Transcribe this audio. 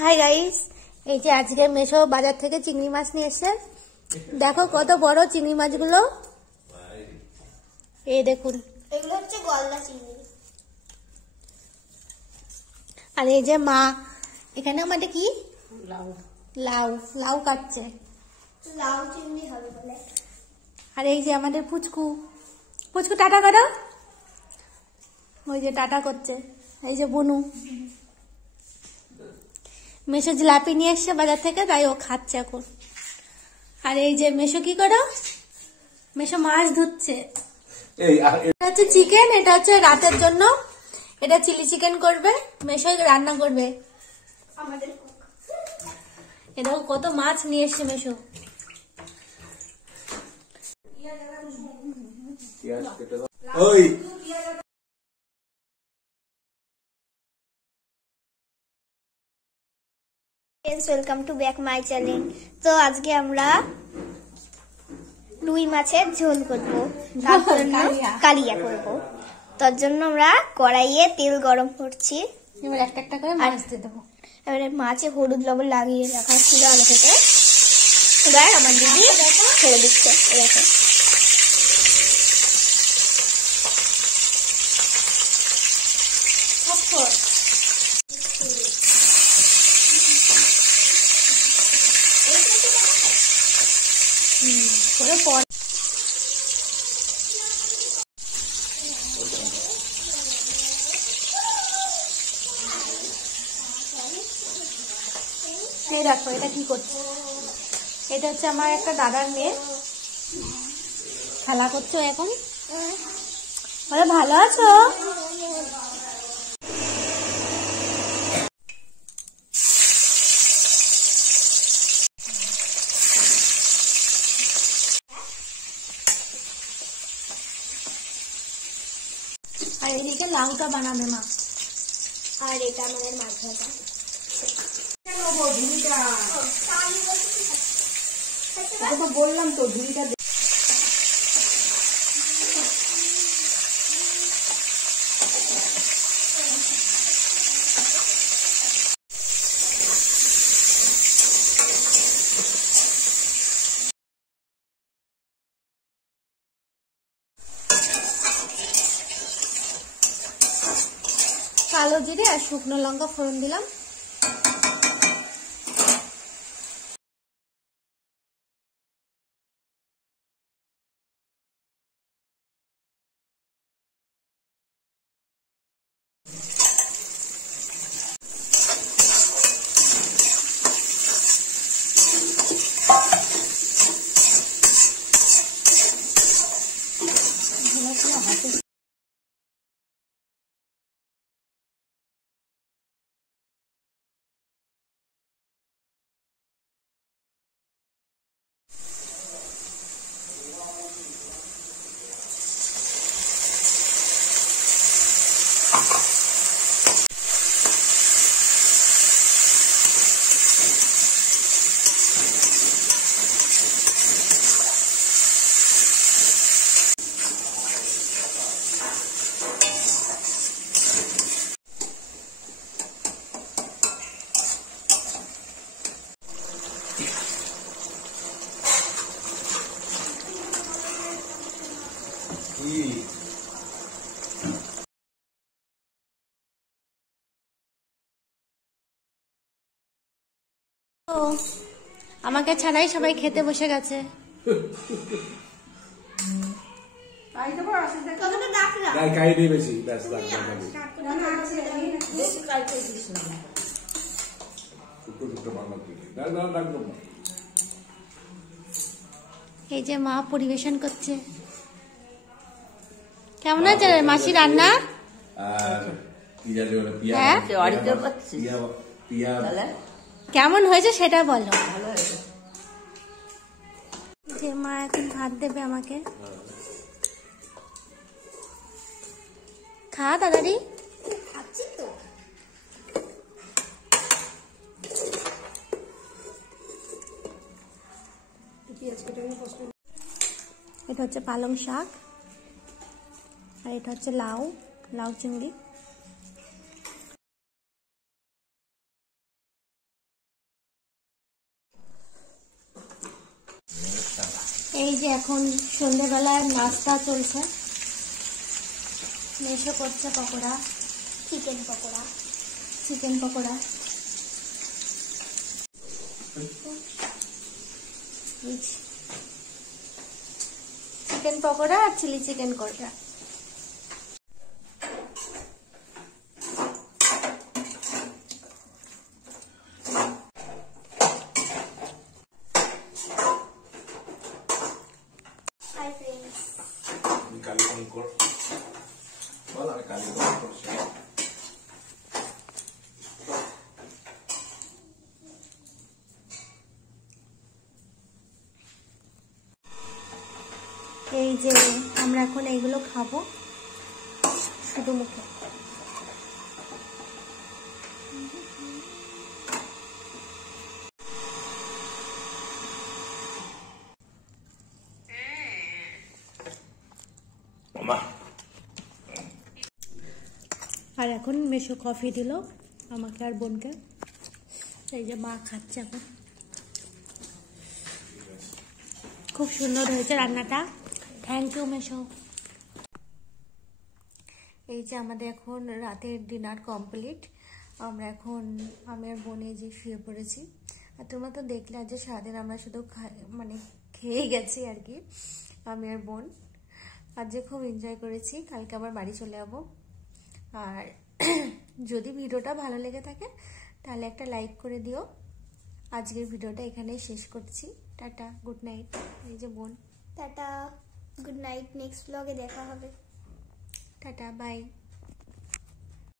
Hi guys, এই যে আজকে মেশো বাজার থেকে চিংড়ি মাছ নিয়ে এসেছে। দেখো কত বড় চিংড়ি মাছগুলো, এই দেখুন। এগুলো হচ্ছে গলদা চিংড়ি। আর এই যে মা এখানে আমাদের কি লাউ লাউ লাউ কাটছে, লাউ চিংড়ি হবে বলে। আর এই যে আমাদের পুচকু পুচকু টাটা করো, ওই যে টাটা করছে। এই যে বনু, মেশো জিলাপি নিয়ে এসছে বাজার থেকে, তাই ও খাচ্ছে এখন। আর এই যে মেশো কি করো, মেশো মাছ ধুচ্ছে। এটা হচ্ছে চিকেন, এটা হচ্ছে রাতের জন্য, এটা চিলি চিকেন করবে, মেশো রান্না করবে। আমাদের এটা কত মাছ নিয়ে এসছে মেশো। Welcome to back my channel. তো আজকে আমরা রুই মাছের ঝোল করব, তার জন্য কালিয়া করব। তার জন্য আমরা কড়াইয়ে তেল গরম করছি। এবার একটা একটা করে মাছ দিয়ে দেবো। এবারে মাছে হলুদ লবণ লাগিয়ে রাখা ছিল আগে থেকে, এবার আমার দিদি ছেড়ে দিচ্ছে। দেখো পরে এই দেখো এটা কি করছে, এটা হচ্ছে আমার একটা দাদার মেয়ে, খেলা করছে এখন। বলে ভালো আছো? আর এদিকে লাউটা বানাবে মা। আর এটা আমাদের মাছ ভাজা। বললাম তো ঝুড়িটা কালো জিরে আর শুকনো লঙ্কা ফোড়ন দিলাম। আমাকে ছাড়াই সবাই খেতে বসে গেছে। এই যে মা পরিবেশন করছে। কেমন আছে মাসি রান্না? কেমন হয়েছে সেটা বলো। যে মা এখন ভাত দেবে আমাকে। খা দাদারি। এটা হচ্ছে পালং শাক, আর এটা হচ্ছে লাউ লাউ চিংড়ি। যে এখন সন্ধ্যেবেলার নাস্তা চলছে, মেশো করছে pakora, chicken pakora. Chicken pakora. Chicken pakora আর চিলি চিকেন করবে। হাই ফ্রেন্ডস, এই যে আমরা এখন এইগুলো খাবো শুধু মুখে। আর এখন মেশো কফি দিল আমাকে আর বোনকে। এই যে মা খাচ্ছে এখন। খুব সুন্দর হয়েছে রান্নাটা, থ্যাংক ইউ মেশো। এই যে আমাদের এখন রাতের ডিনার কমপ্লিট। আমরা এখন আমি আর বোনে যে শুয়ে পড়েছি। আর তোমরা তো দেখলে আজ সারাদিন আমরা শুধু মানে খেয়ে গেছি আর কি, আমি আর বোন। আজ খুব এনজয় করেছি। কালকে আবার বাড়ি চলে যাবো। আর যদি ভিডিওটা ভালো লেগে থাকে তাহলে একটা লাইক করে দিও। আজকের ভিডিওটা এখানেই শেষ করছি। Tata, good night. এই যে বোন, টাটা, গুড নাইট। নেক্সট ব্লগে দেখা হবে। Tata, by.